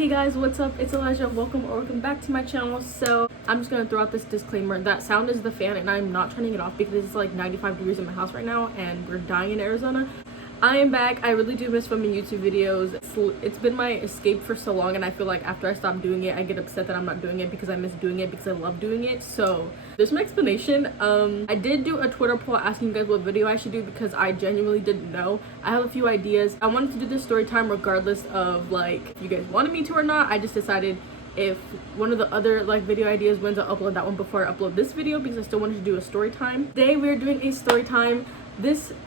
Hey guys, what's up? It's Elijah. Welcome back to my channel. So I'm just gonna throw out this disclaimer. That sound is the fan and I'm not turning it off because it's like 95 degrees in my house right now and we're dying in Arizona. I am back. I really do miss filming YouTube videos. It's been my escape for so long, and I feel like after I stop doing it, I get upset that I'm not doing it because I miss doing it because I love doing it. So there's my explanation. I did do a Twitter poll asking you guys what video I should do because I genuinely didn't know. I have a few ideas. I wanted to do this story time regardless of like if you guys wanted me to or not. I just decided if one of the other like video ideas wins, I'll upload that one before I upload this video because I still wanted to do a story time. Today we are doing a story time.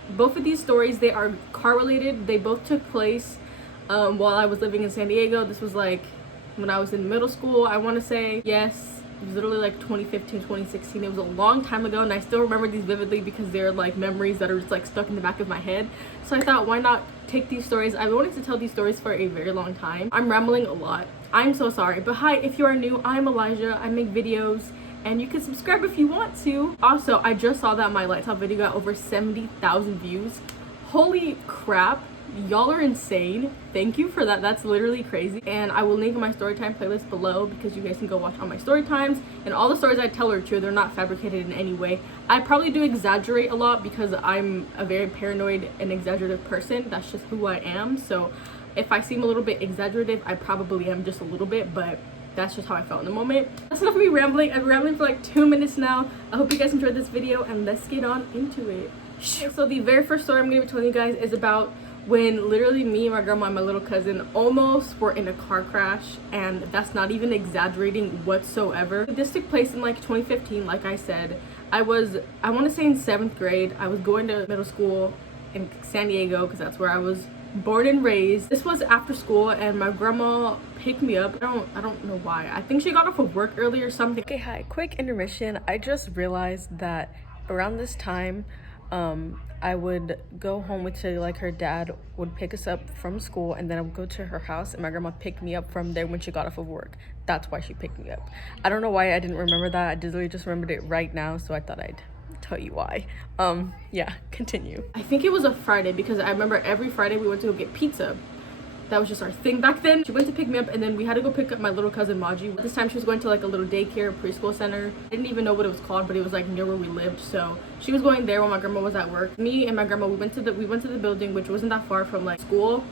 Both of these stories, they are car related. They both took place while I was living in San Diego. This was like when I was in middle school, I want to say. Yes, it was literally like 2015, 2016. It was a long time ago and I still remember these vividly because they're like memories that are just like stuck in the back of my head. So I thought, why not take these stories? I've wanted to tell these stories for a very long time. I'm rambling a lot. I'm so sorry. But hi, if you are new, I'm Elijah. I make videos and you can subscribe if you want to. Also, I just saw that my lights out video got over 70,000 views. Holy crap, y'all are insane. Thank you for that. That's literally crazy. And I will link my storytime playlist below because you guys can go watch all my story times, and all the stories I tell are true. They're not fabricated in any way. I probably do exaggerate a lot because I'm a very paranoid and exaggerative person. That's just who I am. So if I seem a little bit exaggerative, I probably am just a little bit, but that's just how I felt in the moment. That's enough of me rambling. I've been rambling for like 2 minutes now. I hope you guys enjoyed this video and let's get on into it. So the very first story I'm gonna be telling you guys is about when literally me and my grandma and my little cousin almost were in a car crash, and that's not even exaggerating whatsoever. This took place in like 2015, like I said. I want to say in 7th grade. I was going to middle school in San Diego because that's where I was born and raised. This was after school and my grandma picked me up. I don't know why. I think she got off of work early or something. Okay, hi, quick intermission. I just realized that around this time I would go home with like her dad would pick us up from school, and then I would go to her house and my grandma picked me up from there when she got off of work. That's why she picked me up. I don't know why I didn't remember that. I literally just remembered it right now, so I thought I'd tell you why. Yeah, continue. I think it was a Friday because I remember every Friday we went to go get pizza. That was just our thing back then. She went to pick me up and then we had to go pick up my little cousin Maji. This time she was going to like a little daycare preschool center. I didn't even know what it was called, but it was like near where we lived. So she was going there while my grandma was at work. Me and my grandma, we went to the building, which wasn't that far from like school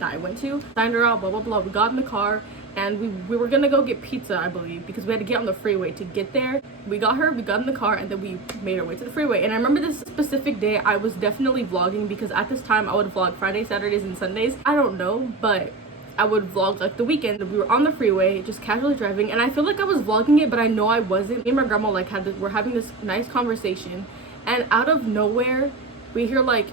that I went to. Signed her out, blah blah blah. We got in the car and we were gonna go get pizza, I believe, because we had to get on the freeway to get there. We got in the car, and then we made our way to the freeway. And I remember this specific day, I was definitely vlogging because at this time I would vlog Fridays, Saturdays, and Sundays. I don't know, but I would vlog like the weekend. We were on the freeway, just casually driving, and I feel like I was vlogging it, but I know I wasn't. Me and my grandma like we're having this nice conversation, and out of nowhere, we hear like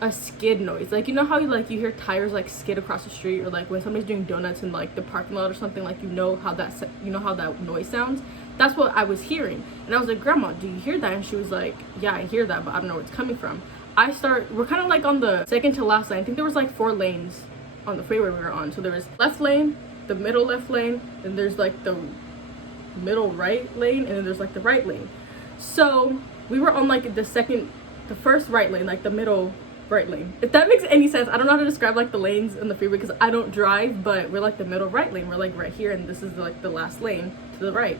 a skid noise. Like, you know how you hear tires like skid across the street, or like when somebody's doing donuts in like the parking lot or something, like you know how that noise sounds. That's what I was hearing, and I was like, Grandma, do you hear that? And she was like, yeah, I hear that, but I don't know where it's coming from. We're kind of like on the second to last lane. I think there was like 4 lanes on the freeway we were on. So there was left lane, the middle left lane, then there's like the middle right lane, and then there's like the right lane. So we were on like the first right lane, like the middle right lane, if that makes any sense. I don't know how to describe like the lanes in the freeway because I don't drive, but we're like the middle right lane. We're like right here, and this is like the last lane to the right.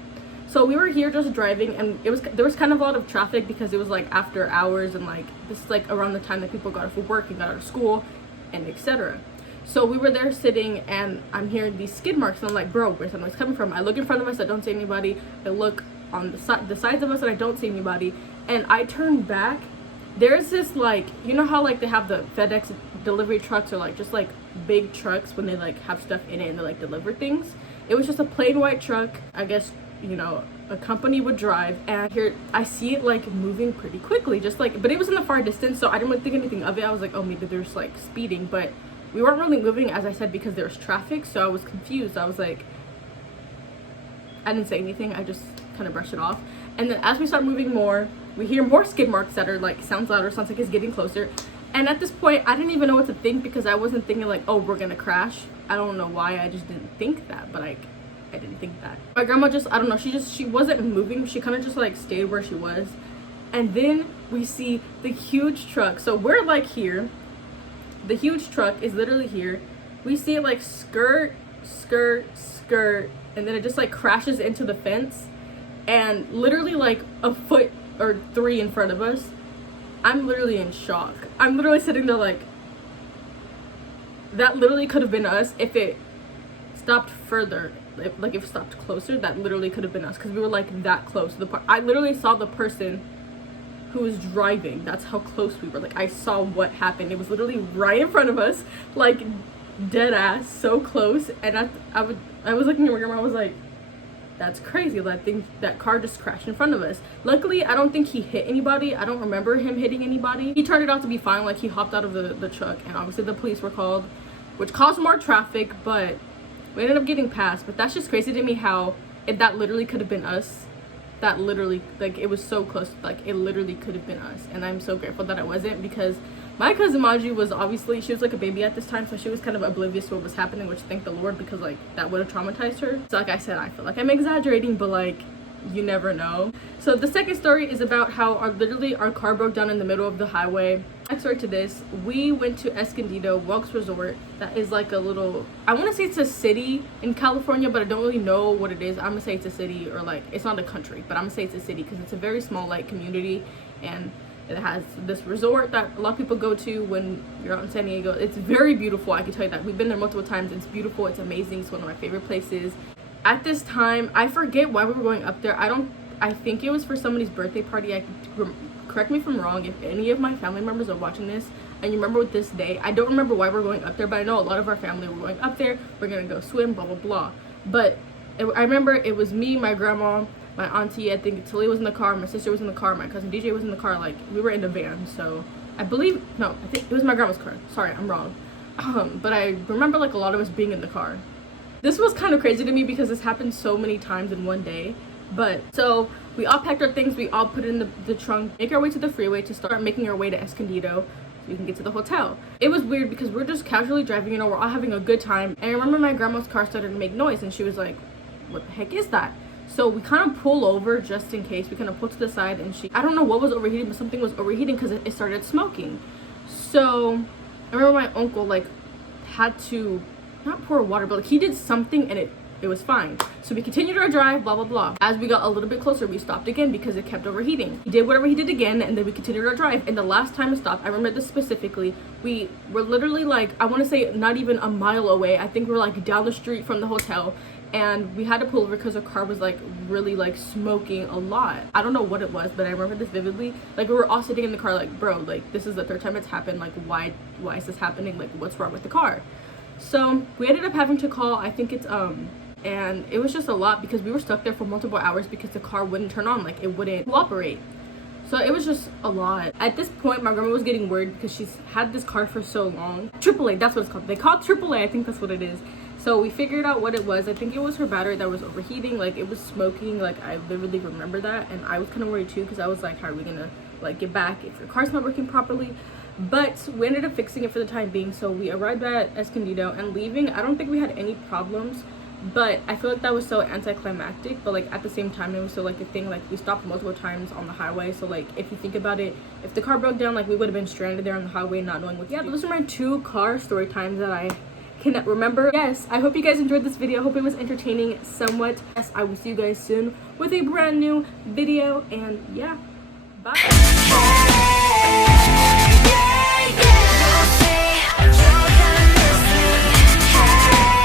So we were here just driving, and there was kind of a lot of traffic because it was like after hours, and like this is like around the time that people got off of work and got out of school and etc. So we were there sitting, and I'm hearing these skid marks, and I'm like, bro, where's that noise coming from? I look in front of us, I don't see anybody. I look on the sides of us, and I don't see anybody. And I turn back. There's this, like, you know how like they have the FedEx delivery trucks, or like just like big trucks when they like have stuff in it and they like deliver things. It was just a plain white truck, I guess, you know, a company would drive, and here I see it like moving pretty quickly, just like, but it was in the far distance, so I didn't really think anything of it. I was like, oh, maybe there's like speeding, but we weren't really moving, as I said, because there was traffic. So I was confused. I was like, I didn't say anything, I just kind of brushed it off. And then as we start moving more, we hear more skid marks that are like, sounds louder, sounds like it's getting closer. And at this point, I didn't even know what to think because I wasn't thinking like, oh, we're gonna crash. I don't know why, I just didn't think that, but like, I didn't think that. My grandma just, I don't know, she wasn't moving. She kind of just like stayed where she was. And then we see the huge truck. So we're like here. The huge truck is literally here. We see it like skirt skirt, skirt, and then it just like crashes into the fence, and literally like a foot or 3 in front of us. I'm literally in shock. I'm literally sitting there like, that literally could have been us if it stopped further. Like if it stopped closer, that literally could have been us, because we were like that close to the part. I literally saw the person who was driving. That's how close we were. Like I saw what happened. It was literally right in front of us, like dead ass, so close. And I was looking at my grandma. I was like, that's crazy. Like, I think that car just crashed in front of us. Luckily, I don't think he hit anybody. I don't remember him hitting anybody. He turned it out to be fine. Like, he hopped out of the truck, and obviously the police were called, which caused more traffic, but we ended up getting past. But that's just crazy to me how that literally could have been us. That literally, like, it was so close. Like, it literally could have been us. And I'm so grateful that it wasn't, because my cousin Maji was obviously, she was like a baby at this time, so she was kind of oblivious to what was happening, which thank the Lord, because like that would have traumatized her. So like I said, I feel like I'm exaggerating, but like you never know. So the second story is about how literally our car broke down in the middle of the highway. Next story to this, we went to Escondido Welks Resort. That is like a little, I want to say it's a city in California, but I don't really know what it is. I'm gonna say it's a city, or like it's not a country, but I'm gonna say it's a city because it's a very small like community, and it has this resort that a lot of people go to when you're out in San Diego. It's very beautiful, I can tell you that. We've been there multiple times. It's beautiful, it's amazing, it's one of my favorite places. At this time, I forget why we were going up there. I think it was for somebody's birthday party. Correct me if I'm wrong, if any of my family members are watching this and you remember this day. I don't remember why we're going up there, but I know a lot of our family were going up there. We're gonna go swim, blah blah blah. But I remember it was me, my grandma, my auntie, I think Tilly was in the car, my sister was in the car, my cousin DJ was in the car. Like, we were in a van. So I think it was my grandma's car. Sorry, I'm wrong. But I remember like a lot of us being in the car. This was kind of crazy to me because this happened so many times in one day. But so we all packed our things, we all put it in the trunk, make our way to the freeway to start making our way to Escondido so we can get to the hotel. It was weird because we're just casually driving, you know, we're all having a good time. And I remember my grandma's car started to make noise, and she was like, what the heck is that? So we kind of pull over just in case. We kind of pull to the side, and I don't know what was overheating, but something was overheating because it started smoking. So I remember my uncle like had to not pour water, but like he did something, and it was fine. So we continued our drive, blah blah blah. As we got a little bit closer, we stopped again because it kept overheating. He did whatever he did again, and then we continued our drive. And the last time we stopped, I remember this specifically, we were literally like, I want to say not even a mile away. I think we were like down the street from the hotel, and we had to pull over because our car was like really like smoking a lot. I don't know what it was, but I remember this vividly. Like, we were all sitting in the car like, bro, like this is the third time it's happened. Like, why is this happening? Like, what's wrong with the car? So we ended up having to call, I think it's and it was just a lot because we were stuck there for multiple hours because the car wouldn't turn on, like it wouldn't cooperate. So it was just a lot. At this point, my grandma was getting worried because she's had this car for so long. AAA, that's what it's called. They call it AAA, I think that's what it is. So we figured out what it was. I think it was her battery that was overheating, like it was smoking. Like, I vividly remember that, and I was kind of worried too because I was like, how are we gonna like get back if your car's not working properly? But we ended up fixing it for the time being. So we arrived at Escondido, and leaving, I don't think we had any problems, but I feel like that was so anticlimactic. But like at the same time, it was still like a thing. Like, we stopped multiple times on the highway, so like if you think about it, if the car broke down, like we would have been stranded there on the highway not knowing what to do. Yeah, those are my 2 car story times that I can remember. Yes, I hope you guys enjoyed this video. I hope it was entertaining somewhat. Yes, I will see you guys soon with a brand new video, and yeah, bye.